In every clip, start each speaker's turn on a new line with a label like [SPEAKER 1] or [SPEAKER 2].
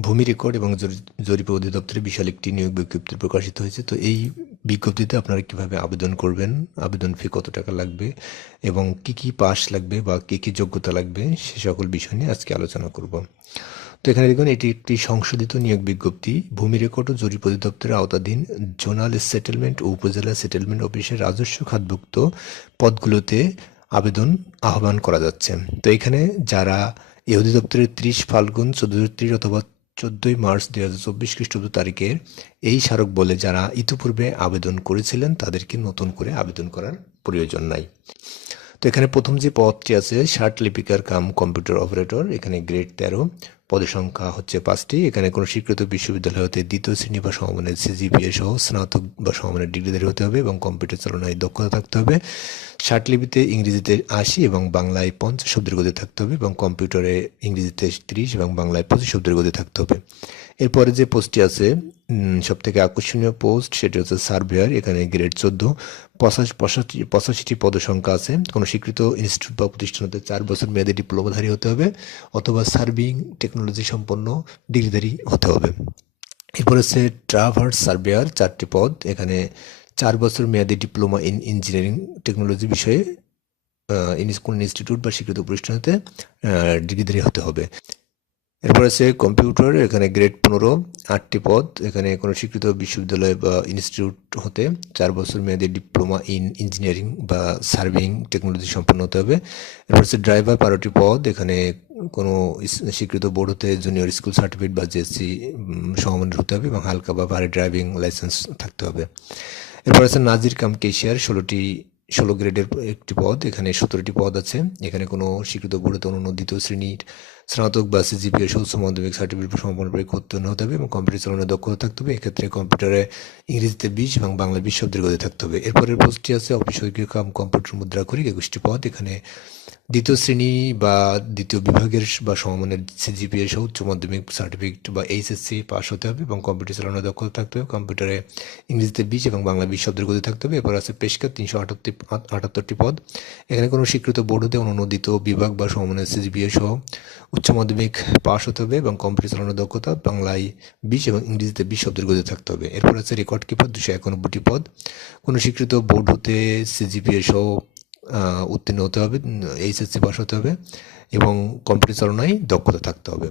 [SPEAKER 1] ভূমি রেকর্ড এবং জরি- জরিপ অধিদপ্তরে বিশাল একটি নিয়োগ বিজ্ঞপ্তি প্রকাশিত হয়েছে। তো এই বিজ্ঞপ্তিতে আপনারা কীভাবে আবেদন করবেন? আবেদন ফি কত টাকা লাগবে? এবং কি কি পাস লাগবে বা কি কি যোগ্যতা লাগবে? সে সকল বিষয় নিয়ে আজকে আলোচনা করব। তো এখানে দেখুন, এটি একটি সংশোধিত নিয়োগ বিজ্ঞপ্তি। ভূমি রেকর্ড ও জরিপ অধিদপ্তরের আওতাধীন জোনাল সেটেলমেন্ট ও উপজেলা সেটেলমেন্ট অফিসের রাজস্ব খাতভুক্ত পদগুলোতে আবেদন আহ্বান করা যাচ্ছে। তো এখানে যারা এই অধিদপ্তরের ত্রিশ ফাল্গুন ত্রিশ অথবা চোদ্দোই মার্চ দুই হাজার চব্বিশ খ্রিস্টাব্দ তারিখের এই স্মারক বলে যারা ইতিপূর্বে আবেদন করেছিলেন তাদেরকে নতুন করে আবেদন করার প্রয়োজন নাই। তো এখানে প্রথম যে পদটি আছে, ষাট লিপিকার কাম কম্পিউটার অপারেটর, এখানে গ্রেড তেরো, পদের সংখ্যা হচ্ছে পাঁচটি। এখানে কোনো স্বীকৃত বিশ্ববিদ্যালয় হতে দ্বিতীয় শ্রেণি বা সমমানের সিজিপিএ সহ স্নাতক বা সমমানের ডিগ্রিধারী হতে হবে এবং কম্পিউটার চালনায় দক্ষতা থাকতে হবে। লিপিতে ইংরেজিতে আশি এবং বাংলায় পঞ্চাশ শব্দের গতি থাকতে হবে এবং কম্পিউটারে ইংরেজিতে ত্রিশ এবং বাংলায় পঁচিশ শব্দের গতি থাকতে হবে। এরপরে যে পোস্টটি আছে সব থেকে আকর্ষণীয় পোস্ট সেটি হচ্ছে সার্ভেয়ার, এখানে গ্রেড চোদ্দ। পঁচাশি পঁচাশি, পঁচাশিটি পদসংখ্যা আছে। কোনো স্বীকৃত ইনস্টিটিউট বা প্রতিষ্ঠান হতে চার বছর মেয়াদী ডিপ্লোমাধারী হতে হবে অথবা সার্ভিং টেকনোলজি সম্পন্ন ডিগ্রিধারী হতে হবে। এরপর হচ্ছে ট্রাভার্স সার্ভেয়ার, চারটি পদ। এখানে চার বছর মেয়াদী ডিপ্লোমা ইন ইঞ্জিনিয়ারিং টেকনোলজি বিষয়ে ইন- কোন ইনস্টিটিউট বা স্বীকৃত প্রতিষ্ঠান হতে ডিগ্রিধারী হতে হবে। এরপর আছে কম্পিউটার, এখানে গ্রেড পনেরো, আটটি পদ। এখানে কোনো স্বীকৃত বিশ্ববিদ্যালয় বা ইনস্টিটিউট হতে চার বছর মেয়াদী ডিপ্লোমা ইন ইঞ্জিনিয়ারিং বা সার্ভিং টেকনোলজি সম্পন্ন হতে হবে। এরপর হচ্ছে ড্রাইভার, বারোটি পদ। এখানে কোনো স্বীকৃত বোর্ড হতে জুনিয়র স্কুল সার্টিফিকেট বা জেএসসি সমমানের হতে হবে এবং হালকা বা ভারী ড্রাইভিং লাইসেন্স থাকতে হবে। এরপর আছে নাজির কাম কেশিয়ার, ষোলোটি, ষোলো গ্রেডের একটি পদ, এখানে সতেরোটি পদ আছে। এখানে কোনো স্বীকৃত বোর্ডে অনুমোদিত শ্রেণির স্নাতক বা সিজিপিএ উচ্চ মাধ্যমিক সার্টিফিকেট সম্পন্ন পরীক্ষা উত্তীর্ণ হতে হবে এবং কম্পিউটার চালানোর দক্ষতা থাকতে হবে। এক্ষেত্রে কম্পিউটারে ইংরেজিতে বিশ এবং বাংলা বিশ শব্দের গতি থাকতে হবে। এরপরের পোস্টটি আছে অফিস কাম কম্পিউটার মুদ্রা করি একুশটি পদ। এখানে দ্বিতীয় শ্রেণি বা দ্বিতীয় বিভাগের বা সমমানের সিজিপিএ সহ উচ্চ মাধ্যমিক সার্টিফিকেট বা এইচএসসি পাস হতে হবে এবং কম্পিউটার চালানোর দক্ষতা থাকতে হবে। কম্পিউটারে ইংরেজিতে বিশ এবং বাংলা বিশ শব্দের গতি থাকতে হবে। এরপর আছে পেশকার তিনশো আটাত্তর আটাত্তরটি পদ। এখানে কোনো স্বীকৃত বোর্ড হতে অনুমোদিত বিভাগ বা সমমানের সিজিপিএ সহ উচ্চ মাধ্যমিক পাস হতে হবে এবং কম্পিউটার চালানোর দক্ষতা বাংলায় বিশ এবং ইংরেজিতে বিশ শব্দের গতি থাকতে হবে। এরপর আছে রেকর্ড কিপার দুশো একানব্বইটি পদ। কোনো স্বীকৃত বোর্ড হতে সিজিপিএ সহ উত্তীর্ণ হতে হবে এইচএসসি পাস হতে হবে এবং কম্পিউটার চালনায় দক্ষতা থাকতে হবে।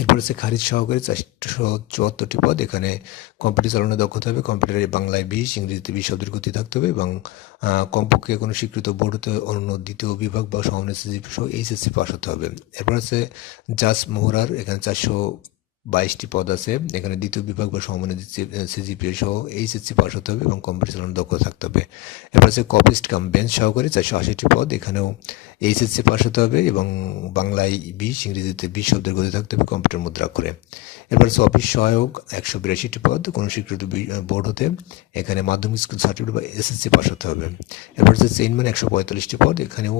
[SPEAKER 1] এরপর আছে খারিজ সহকারী চারশো চুয়াত্তরটি পদ। এখানে কম্পিউটার চালানোর দক্ষতা হবে কম্পিউটারে বাংলায় বিশ, ইংরেজিতে বিশ শব্দের গতি থাকতে হবে এবং কমপক্ষে কোনো স্বীকৃত বোর্ড হতে অন্য দ্বিতীয় বিভাগ বা সহ এইচএসসি পাস হতে হবে। এরপর আছে জাস মোহরার, এখানে চারশো বাইশটি পদ আছে। এখানে দ্বিতীয় বিভাগ বা সমমানের সিজিপিএ সহ এইচএসসি পাস হতে হবে এবং কম্পিউটার দক্ষতা থাকতে হবে। এরপর আছে কপিস্ট কাম বেঞ্চ সহকারী, চারশো আশিটি পদ। এখানেও এইচএসসি পাস হতে হবে এবং বাংলায় বিশ, ইংরেজিতে বিশ শব্দের গতি থাকতে হবে কম্পিউটার মুদ্রা করে এরপর আছে অফিস সহায়ক, একশো বিরাশিটি পদ। কোনো স্বীকৃত বোর্ড হতে এখানে মাধ্যমিক স্কুল সার্টিফিকেট বা এসএসসি পাস হতে হবে। এরপর হচ্ছে চেইনম্যান একশো পঁয়তাল্লিশটি পদ। এখানেও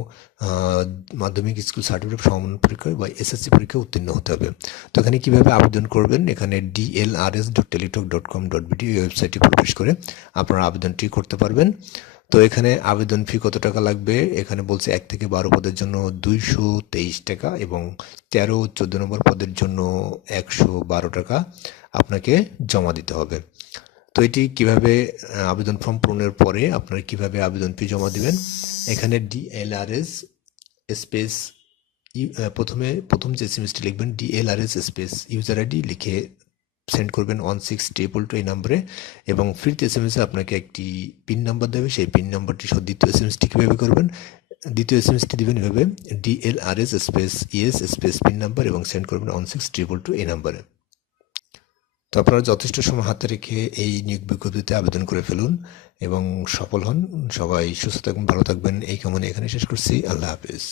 [SPEAKER 1] মাধ্যমিক স্কুল সার্টিফিকেট সমান পরীক্ষা বা এসএসসি পরীক্ষা উত্তীর্ণ হতে হবে। তো এখানে কীভাবে আবেদন করবেন, এখানে DLRS dot Teletalk dot com dot BD ওয়েবসাইটে প্রবেশ করে আপনারা আবেদনটি করতে পারবেন। তো এখানে আবেদন ফি কত টাকা লাগবে? এখানে বলছে এক থেকে বারো পদের জন্য দুইশো তেইশ টাকা এবং তেরো, চোদ্দ নম্বর পদের জন্য একশো বারো টাকা আপনাকে জমা দিতে হবে। তো এটি কীভাবে আবেদন ফর্ম পূরণের পরে আপনারা কীভাবে আবেদন ফি জমা দিবেন? এখানে ডিএলআরএস স্পেস প্রথমে প্রথম যে এসএমএসটি লিখবেন ডিএলআরএস স্পেস ইউজার আইডি লিখে সেন্ড করবেন ওয়ান সিক্স ট্রিপল টু এই নাম্বারে এবং ফিরতে এস এম এসে আপনাকে একটি পিন নাম্বার দেবে। সেই পিন নাম্বারটি সহ দ্বিতীয় এস এম এসটি কীভাবে করবেন? দ্বিতীয় এস এম এসটি দেবেন এভাবে DLRS space ES space PIN number এবং সেন্ড করবেন ওয়ান সিক্স ট্রিপল টু এই নাম্বারে তো আপনারা যথেষ্ট সময় হাতে রেখে এই নিয়োগ বিজ্ঞপ্তিতে আবেদন করে ফেলুন এবং সফল হন। সবাই সুস্থ থাকবেন ভালো থাকবেন। এই কামনে এখানে শেষ করছি। আল্লাহ হাফিজ।